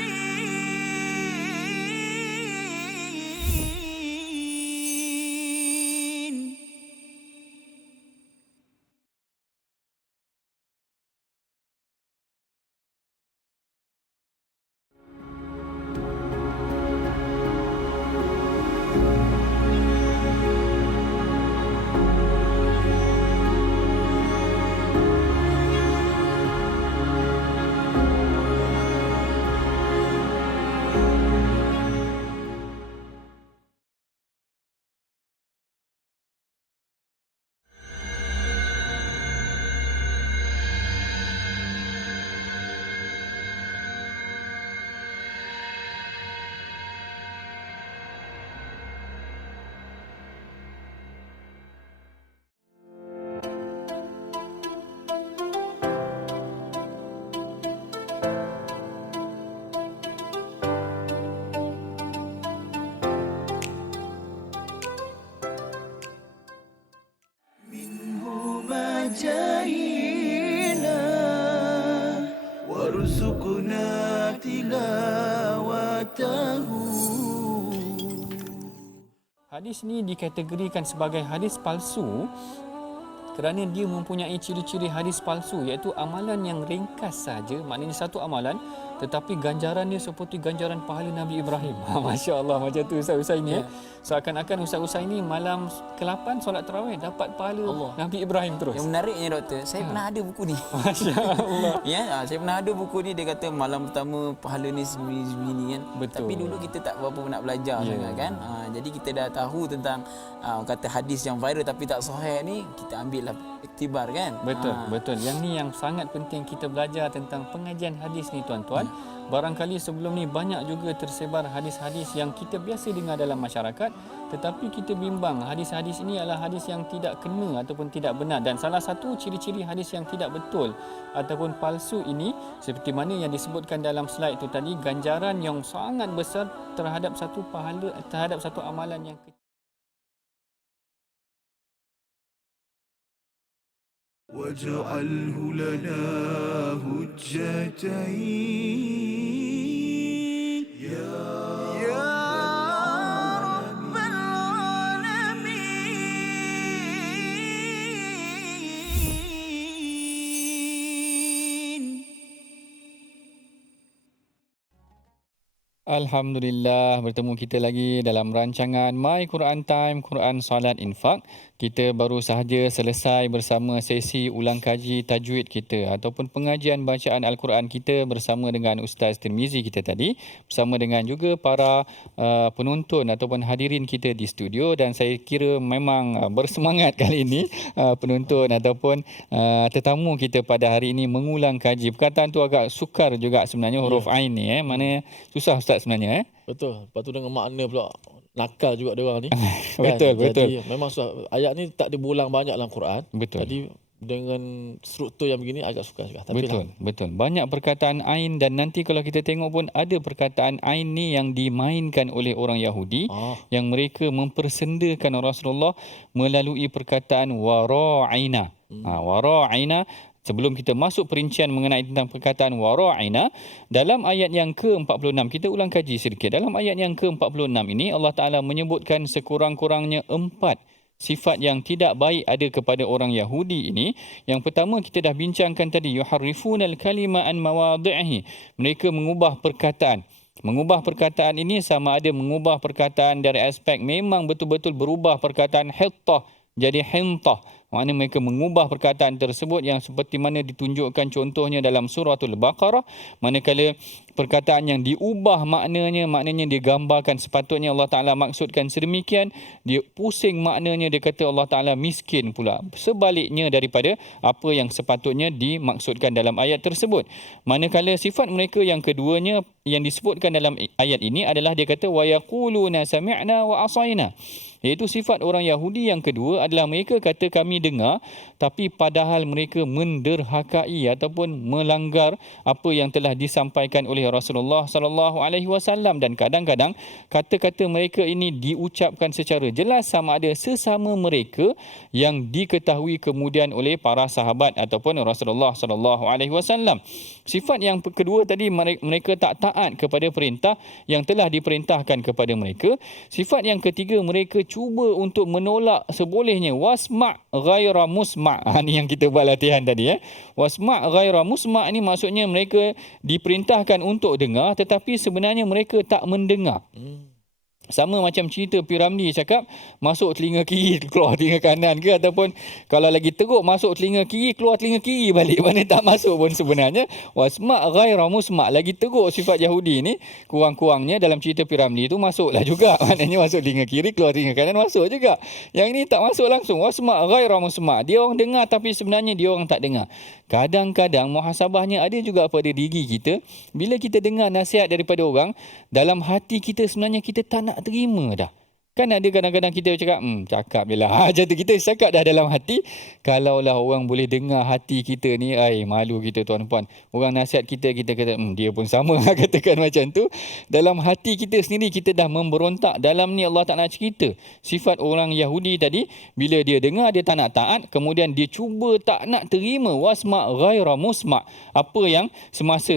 جاهنا وارزقنا تلاوته. Hadis ni dikategorikan sebagai hadis palsu kerana dia mempunyai ciri-ciri hadis palsu, iaitu amalan yang ringkas saja, maknanya satu amalan tetapi ganjarannya seperti ganjaran pahala Nabi Ibrahim. Masya Allah, macam tu Ustaz ini. Seakan-akan Ustaz ini malam ke-8 solat tarawih dapat pahala Allah. Nabi Ibrahim terus. Yang menariknya doktor, saya pernah ada buku ni. Masya Allah. Saya pernah ada buku ni, dia kata malam pertama pahala ni segini kan. Betul. Tapi dulu kita tak berapa nak belajar sangat kan. Jadi kita dah tahu tentang kata hadis yang viral tapi tak sahih ni, kita ambil lah iktibar kan. Betul. Yang ni yang sangat penting kita belajar tentang pengajian hadis ni tuan-tuan. Barangkali sebelum ni banyak juga tersebar hadis-hadis yang kita biasa dengar dalam masyarakat, tetapi kita bimbang hadis-hadis ini adalah hadis yang tidak kena ataupun tidak benar. Dan salah satu ciri-ciri hadis yang tidak betul ataupun palsu ini, seperti mana yang disebutkan dalam slide itu tadi, ganjaran yang sangat besar terhadap satu pahala, terhadap satu amalan yang kecil. واجعله لنا هجتين يا رب العالمين. Alhamdulillah, bertemu kita lagi dalam rancangan My Quran Time, Quran Salat Infak. Kita baru sahaja selesai bersama sesi ulang kaji tajwid kita ataupun pengajian bacaan Al-Quran kita bersama dengan Ustaz Tirmizi kita tadi, bersama dengan juga para penonton ataupun hadirin kita di studio, dan saya kira memang bersemangat kali ini penonton ataupun tetamu kita pada hari ini mengulang kaji. Perkataan tu agak sukar juga sebenarnya, huruf ain ni mana susah Ustaz sebenarnya. Betul. Lepas tu dengan makna pula nakal juga dia orang ni. Betul, Jadi betul. memang ayat ni tak diulang banyak dalam Quran. Betul. Jadi dengan struktur yang begini agak sukar juga. Tapi Betul, betul. Banyak perkataan ain, dan nanti kalau kita tengok pun ada perkataan ain ni yang dimainkan oleh orang Yahudi, yang mereka mempersendakan Rasulullah melalui perkataan wara'ina. Wara'ina. Sebelum kita masuk perincian mengenai tentang perkataan wara'ina, dalam ayat yang ke-46, kita ulang kaji sedikit. Dalam ayat yang ke-46 ini, Allah Ta'ala menyebutkan sekurang-kurangnya 4 sifat yang tidak baik ada kepada orang Yahudi ini. Yang pertama kita dah bincangkan tadi, yuharrifunal kalima an mawadhihi. Mereka mengubah perkataan. Mengubah perkataan ini sama ada mengubah perkataan dari aspek memang betul-betul berubah perkataan hittah jadi hintah. Maknanya mereka mengubah perkataan tersebut yang seperti mana ditunjukkan contohnya dalam suratul Baqarah. Manakala perkataan yang diubah maknanya digambarkan sepatutnya Allah Ta'ala maksudkan sedemikian, dia pusing maknanya, dia kata Allah Ta'ala miskin pula. Sebaliknya daripada apa yang sepatutnya dimaksudkan dalam ayat tersebut. Manakala sifat mereka yang keduanya yang disebutkan dalam ayat ini adalah dia kata wa yaquluna sami'na wa asaina. Iaitu sifat orang Yahudi yang kedua adalah mereka kata kami dengar, tapi padahal mereka menderhakai ataupun melanggar apa yang telah disampaikan oleh Rasulullah sallallahu alaihi wasallam, dan kadang-kadang kata-kata mereka ini diucapkan secara jelas sama ada sesama mereka yang diketahui kemudian oleh para sahabat ataupun Rasulullah sallallahu alaihi wasallam. Sifat yang kedua tadi, mereka tak taat kepada perintah yang telah diperintahkan kepada mereka. Sifat yang ketiga, mereka cuba untuk menolak sebolehnya wasma' ghaira musma'. Ini yang kita buat latihan tadi. Wasma' ghaira musma' ni maksudnya mereka diperintahkan untuk dengar tetapi sebenarnya mereka tak mendengar. Sama macam cerita Piramli cakap, masuk telinga kiri keluar telinga kanan ke, ataupun kalau lagi teruk masuk telinga kiri keluar telinga kiri balik, mana tak masuk pun sebenarnya. Wasma' ghaira musma', lagi teruk sifat Yahudi ni, kurang-kurangnya dalam cerita Piramli tu masuklah juga. Maknanya masuk telinga kiri keluar telinga kanan masuk juga. Yang ini tak masuk langsung. Wasma' ghaira musma', dia orang dengar tapi sebenarnya dia orang tak dengar. Kadang-kadang muhasabahnya ada juga pada diri kita. Bila kita dengar nasihat daripada orang, dalam hati kita sebenarnya kita tak nak terima dah. Kan ada kadang-kadang kita cakap, cakap je lah. Macam tu kita cakap dah dalam hati. Kalaulah orang boleh dengar hati kita ni, malu kita tuan-puan. Orang nasihat kita, kita kata, dia pun sama katakan macam tu. Dalam hati kita sendiri, kita dah memberontak. Dalam ni Allah Ta'ala cerita sifat orang Yahudi tadi, bila dia dengar, dia tak nak taat. Kemudian dia cuba tak nak terima wasma' ghaira musma'. Apa yang semasa,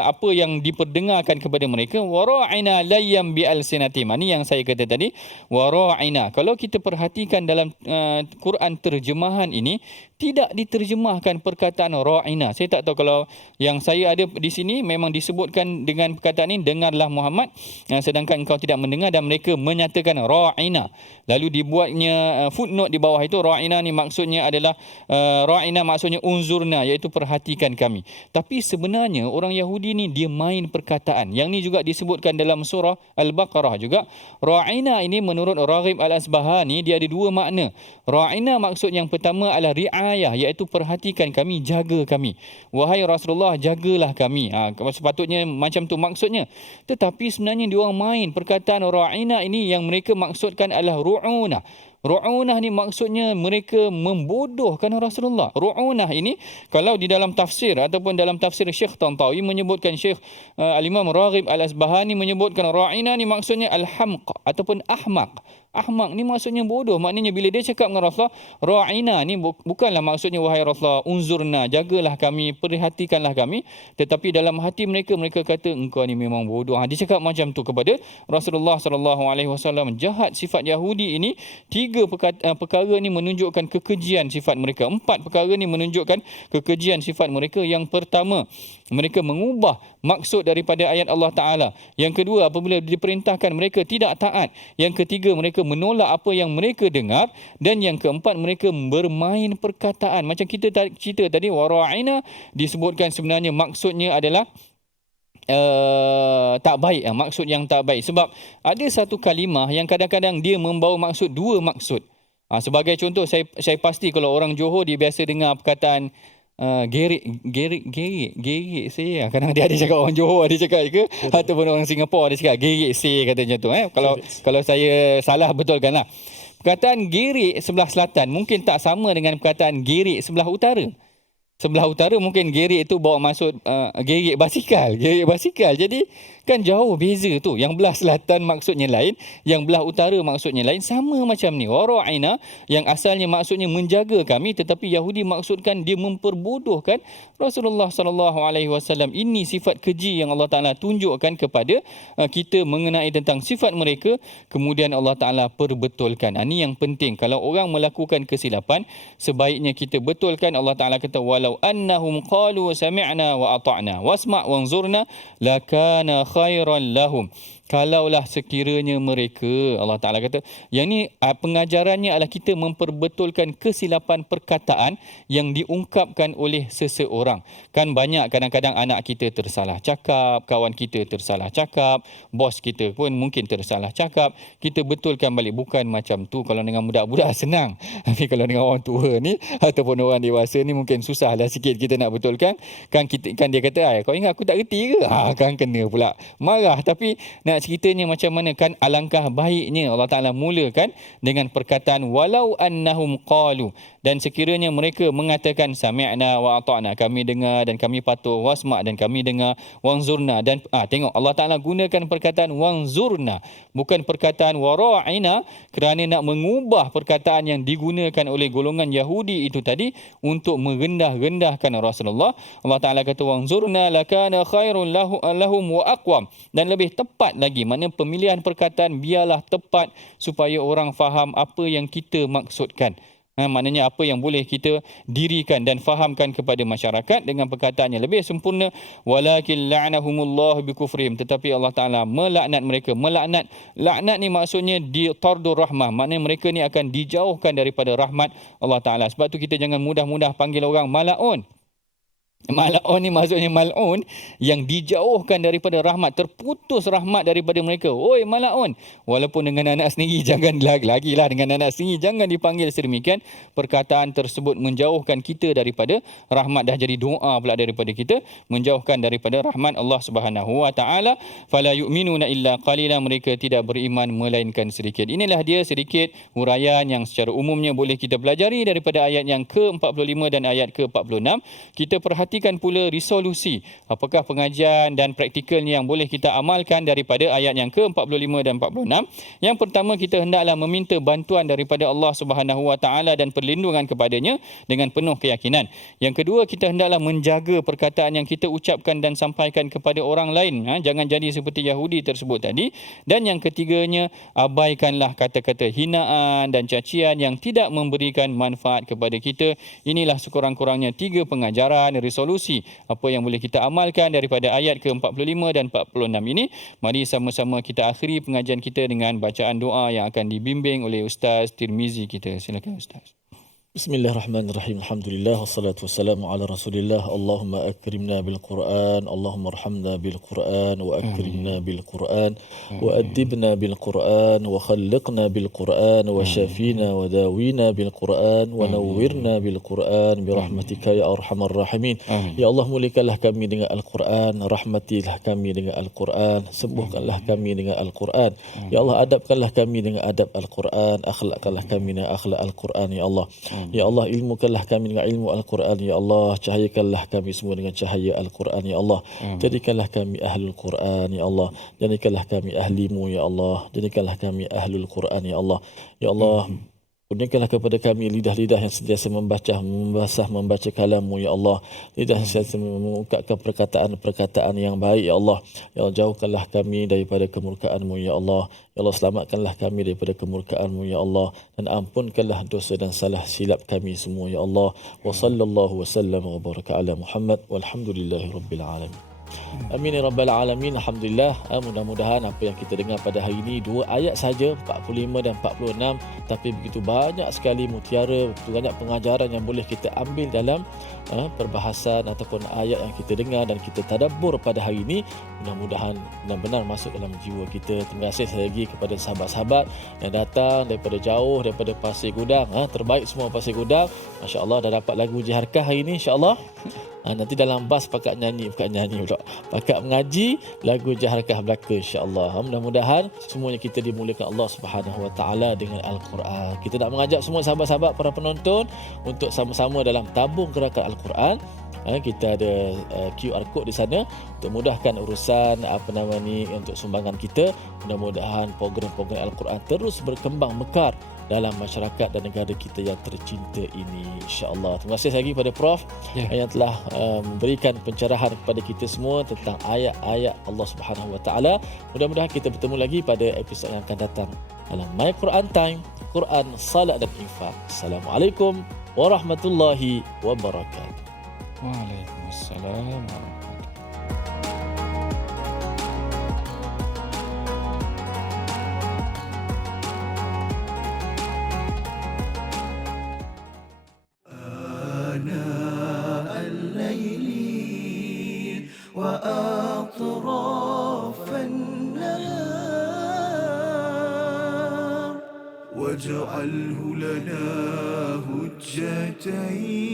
apa yang diperdengarkan kepada mereka. Wara'ina layyam bi'alsinatim. Ini yang saya kata tadi. Wara'ina. Kalau kita perhatikan dalam Quran terjemahan ini, tidak diterjemahkan perkataan ra'ina. Saya tak tahu kalau yang saya ada di sini memang disebutkan dengan perkataan ini, dengarlah Muhammad, sedangkan engkau tidak mendengar, dan mereka menyatakan ra'ina. Lalu dibuatnya footnote di bawah itu, ra'ina ni maksudnya adalah ra'ina maksudnya unzurna, iaitu perhatikan kami. Tapi sebenarnya orang Yahudi ni dia main perkataan. Yang ni juga disebutkan dalam surah Al-Baqarah juga. Ra'ina ini menurut Raghib Al-Asbahani dia ada dua makna. Ra'ina maksud yang pertama adalah ri'ayah, iaitu perhatikan kami, jaga kami. Wahai Rasulullah, jagalah kami. Sepatutnya macam tu maksudnya. Tetapi sebenarnya dia orang main perkataan ra'ina ini, yang mereka maksudkan adalah ru'una. Ru'unah ni maksudnya mereka membodohkan Rasulullah. Ru'unah ini kalau di dalam tafsir ataupun dalam tafsir Syekh Tantawi menyebutkan, Syekh Al-Imam Raghib Al-Asbahani menyebutkan ra'ina ni maksudnya al-hamq ataupun ahmaq. ahmak ni maksudnya bodoh. Maknanya bila dia cakap dengan Rasulullah, ra'ina ni bukanlah maksudnya wahai Rasulullah, unzurna, jagalah kami, perhatikanlah kami. Tetapi dalam hati mereka kata engkau ni memang bodoh. Dia cakap macam tu kepada Rasulullah SAW. Jahat sifat Yahudi ini. 3 perkara ni menunjukkan kekejian sifat mereka. 4 perkara ni menunjukkan kekejian sifat mereka. Yang pertama, mereka mengubah maksud daripada ayat Allah Ta'ala. Yang kedua, apabila diperintahkan mereka tidak taat. Yang ketiga, mereka menolak apa yang mereka dengar. Dan yang keempat, mereka bermain perkataan. Macam kita cerita tadi, wara'ina disebutkan sebenarnya maksudnya adalah tak baik. Maksud yang tak baik. Sebab ada satu kalimah yang kadang-kadang dia membawa maksud 2 maksud. Sebagai contoh, saya pasti kalau orang Johor dia biasa dengar perkataan gerik saya. Kadang dia ada cakap, orang Johor ada cakap ke, ataupun orang Singapura ada cakap gerik saya, katanya tu. Kalau saya salah, betulkanlah. Perkataan gerik sebelah selatan mungkin tak sama dengan perkataan gerik sebelah utara. Sebelah utara mungkin gerik itu bawa maksud gerik basikal. Jadi kan jauh beza tu. Yang belah selatan maksudnya lain, yang belah utara maksudnya lain. Sama macam ni. Wara'ina yang asalnya maksudnya menjaga kami, tetapi Yahudi maksudkan dia memperbodohkan Rasulullah SAW. Ini sifat keji yang Allah Ta'ala tunjukkan kepada kita mengenai tentang sifat mereka. Kemudian Allah Ta'ala perbetulkan. Ini yang penting. Kalau orang melakukan kesilapan, sebaiknya kita betulkan. Allah Ta'ala kata, walau annahum qalu sami'na wa ata'na wasma' wanzurna lakana khairan lahum. Kalaulah sekiranya mereka, Allah Ta'ala kata, yang ni pengajarannya adalah kita memperbetulkan kesilapan perkataan yang diungkapkan oleh seseorang. Kan banyak kadang-kadang anak kita tersalah cakap, kawan kita tersalah cakap, bos kita pun mungkin tersalah cakap. Kita betulkan balik. Bukan macam tu. Kalau dengan budak-budak senang. Tapi kalau dengan orang tua ni ataupun orang dewasa ni mungkin susahlah sikit kita nak betulkan. Kan dia kata, kau ingat aku tak reti ke? Kan kena pula marah. Tapi nak ceritanya macam mana, kan alangkah baiknya Allah Ta'ala mulakan dengan perkataan walau annahum qalu, dan sekiranya mereka mengatakan sami'na wa ata'na, kami dengar dan kami patuh, wasma' dan kami dengar, wanzurna, dan tengok Allah Ta'ala gunakan perkataan wanzurna, bukan perkataan wara'ina, kerana nak mengubah perkataan yang digunakan oleh golongan Yahudi itu tadi untuk merendah-rendahkan Rasulullah. Allah Ta'ala kata wanzurna lakana khairun lahum wa aqwam, dan lebih tepat lagi, mana pemilihan perkataan biarlah tepat supaya orang faham apa yang kita maksudkan. Maknanya apa yang boleh kita dirikan dan fahamkan kepada masyarakat dengan perkataan yang lebih sempurna. Walakin la'nahumullah bikufrihim, tetapi Allah Ta'ala melaknat mereka. Laknat ni maksudnya tardur rahmah, maknanya mereka ni akan dijauhkan daripada rahmat Allah Ta'ala. Sebab tu kita jangan mudah-mudah panggil orang mala'un. Mal'un ni maksudnya mal'un yang dijauhkan daripada rahmat, terputus rahmat daripada mereka. Oi mal'un. Walaupun dengan anak sendiri jangan lagilah dengan anak sendiri jangan dipanggil sedemikian. Perkataan tersebut menjauhkan kita daripada rahmat, dah jadi doa pula daripada kita, menjauhkan daripada rahmat Allah Subhanahu wa taala. Fala yu'minuna illa qalila, mereka tidak beriman melainkan sedikit. Inilah dia sedikit huraian yang secara umumnya boleh kita pelajari daripada ayat yang ke-45 dan ayat ke-46. Kita perhatikan pula resolusi, apakah pengajian dan praktikalnya yang boleh kita amalkan daripada ayat yang ke-45 dan 46. Yang pertama, kita hendaklah meminta bantuan daripada Allah Subhanahu wa taala dan perlindungan kepadanya dengan penuh keyakinan. Yang kedua, kita hendaklah menjaga perkataan yang kita ucapkan dan sampaikan kepada orang lain. Jangan jadi seperti Yahudi tersebut tadi. Dan yang ketiganya, abaikanlah kata-kata hinaan dan cacian yang tidak memberikan manfaat kepada kita. Inilah sekurang-kurangnya 3 pengajaran resolusi apa yang boleh kita amalkan daripada ayat ke-45 dan 46 ini. Mari sama-sama kita akhiri pengajian kita dengan bacaan doa yang akan dibimbing oleh Ustaz Tirmizi kita. Silakan Ustaz. Bismillahirrahmanirrahim. Alhamdulillah wassalatu wassalamu ala Rasulillah. Allahumma akrimna bil Quran, Allahumma arhamna bil Quran wa akrimna bil Quran wa adibna bil Quran wa khalliqna bil Quran wa shafina wa dawina bil Quran wa nawwirna bil Quran bi rahmatika ya arhamar rahimin. Ya Allah, muliakanlah kami dengan Al-Quran, rahmatilah kami dengan Al-Quran, sembuhkanlah kami dengan Al-Quran. Ya Allah, adabkanlah kami dengan adab Al-Quran, akhlakkanlah kami dengan akhlak Al-Quran ya Allah. Ya Allah, ilmukanlah kami dengan ilmu Al-Quran. Ya Allah, cahayakanlah kami semua dengan cahaya Al-Quran. Ya Allah, jadikanlah kami ahlul Quran. Ya Allah, jadikanlah kami ahlimu. Ya Allah, jadikanlah kami ahlul Quran. Ya Allah, ya Allah, kurniakanlah kepada kami lidah-lidah yang sentiasa membaca kalam-Mu, ya Allah. Lidah yang sentiasa mengungkapkan perkataan-perkataan yang baik, ya Allah. Ya Allah, jauhkanlah kami daripada kemurkaan-Mu, ya Allah. Ya Allah, selamatkanlah kami daripada kemurkaan-Mu, ya Allah. Dan ampunkanlah dosa dan salah silap kami semua, ya Allah. Wa sallallahu wa sallam wa baraka ala Muhammad walhamdulillahi rabbil alamin. Amin ya rabbal alamin. Alhamdulillah. Mudah-mudahan apa yang kita dengar pada hari ini 2 ayat saja, 45 dan 46, tapi begitu banyak sekali mutiara, begitu banyak pengajaran yang boleh kita ambil dalam perbahasan ataupun ayat yang kita dengar dan kita tadabbur pada hari ini. Mudah-mudahan benar-benar masuk dalam jiwa kita. Terima kasih sekali lagi kepada sahabat-sahabat yang datang daripada jauh, daripada Pasir Gudang. Terbaik semua Pasir Gudang. Masya-Allah, dah dapat lagu Jiharkah hari ini, insya-Allah. Nanti dalam bas pakat nyanyi, bukan nyanyi pula, pakat mengaji lagu Jaharkah belaka, insya-Allah. Mudah-mudahan semuanya kita dimulakan Allah Subhanahu Wa Taala dengan Al-Quran. Kita nak mengajak semua sahabat-sahabat para penonton untuk sama-sama dalam tabung gerakan Al-Quran. Kita ada QR code di sana untuk mudahkan urusan untuk sumbangan kita. Mudah-mudahan program-program Al-Quran terus berkembang mekar dalam masyarakat dan negara kita yang tercinta ini, insya-Allah. Terima kasih lagi kepada Prof yang telah memberikan pencerahan kepada kita semua tentang ayat-ayat Allah Subhanahu Wa Taala. Mudah-mudahan kita bertemu lagi pada episod yang akan datang dalam My Quran Time, Quran, Salat dan Infak. Assalamualaikum warahmatullahi wabarakatuh. Waalaikumsalam warahmatullahi آناء الليل وأطراف النهار واجعله لنا هجتين